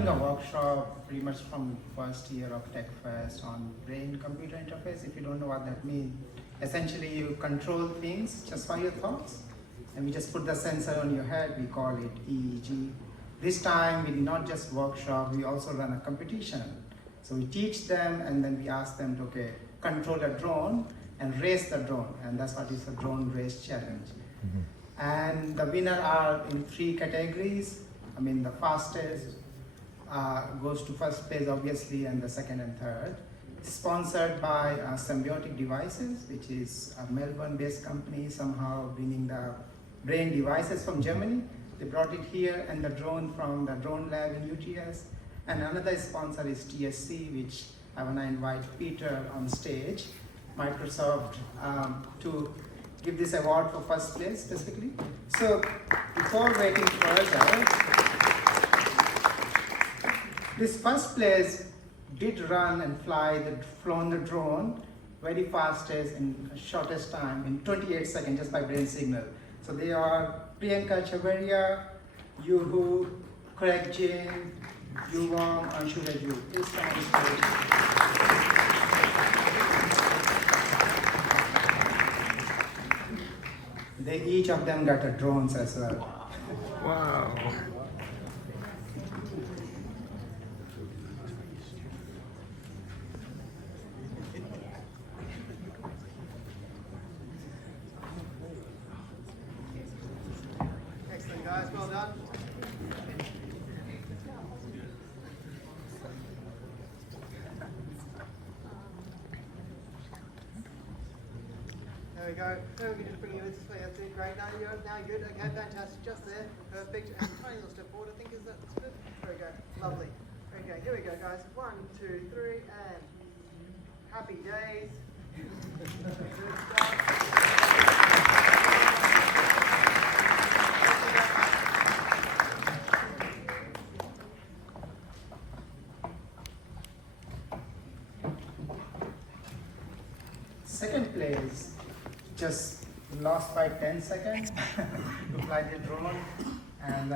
A workshop pretty much from first year of Tech Fest on brain-computer interface. If you don't know what that means, essentially you control things just by your thoughts, and we just put the sensor on your head. We call it EEG. This time we did not just workshop, we also run a competition. So we teach them, and then we ask them to control a drone and race the drone, and that's what is a drone race challenge. And the winner are in 3 categories. I mean, the fastest goes to first place, obviously, and the second and third. Sponsored by Symbiotic Devices, which is a Melbourne-based company, somehow bringing the brain devices from Germany. They brought it here, and the drone from the drone lab in UTS. And another sponsor is TSC, which I want to invite Peter on stage, Microsoft, to give this award for first place specifically. So before waiting further, this first place did run and flown the drone very fastest in shortest time in 28 seconds just by brain signal. So they are Priyanka Chavaria, Yuhu, Craig Jane, Yuwang, and Shuraju. Please come on stage. They each of them got a drones as well. Wow. Excellent, guys. Well done. There we go. Now we can just bring you this way. That's it. Great. Now you're good. Okay, fantastic. Just there. Perfect. And tiny little step forward. I think is that's good. There we go. Lovely. Okay, here we go, guys. 1, 2, 3, and happy days. Good stuff. Second place just lost by 10 seconds to fly the drone, and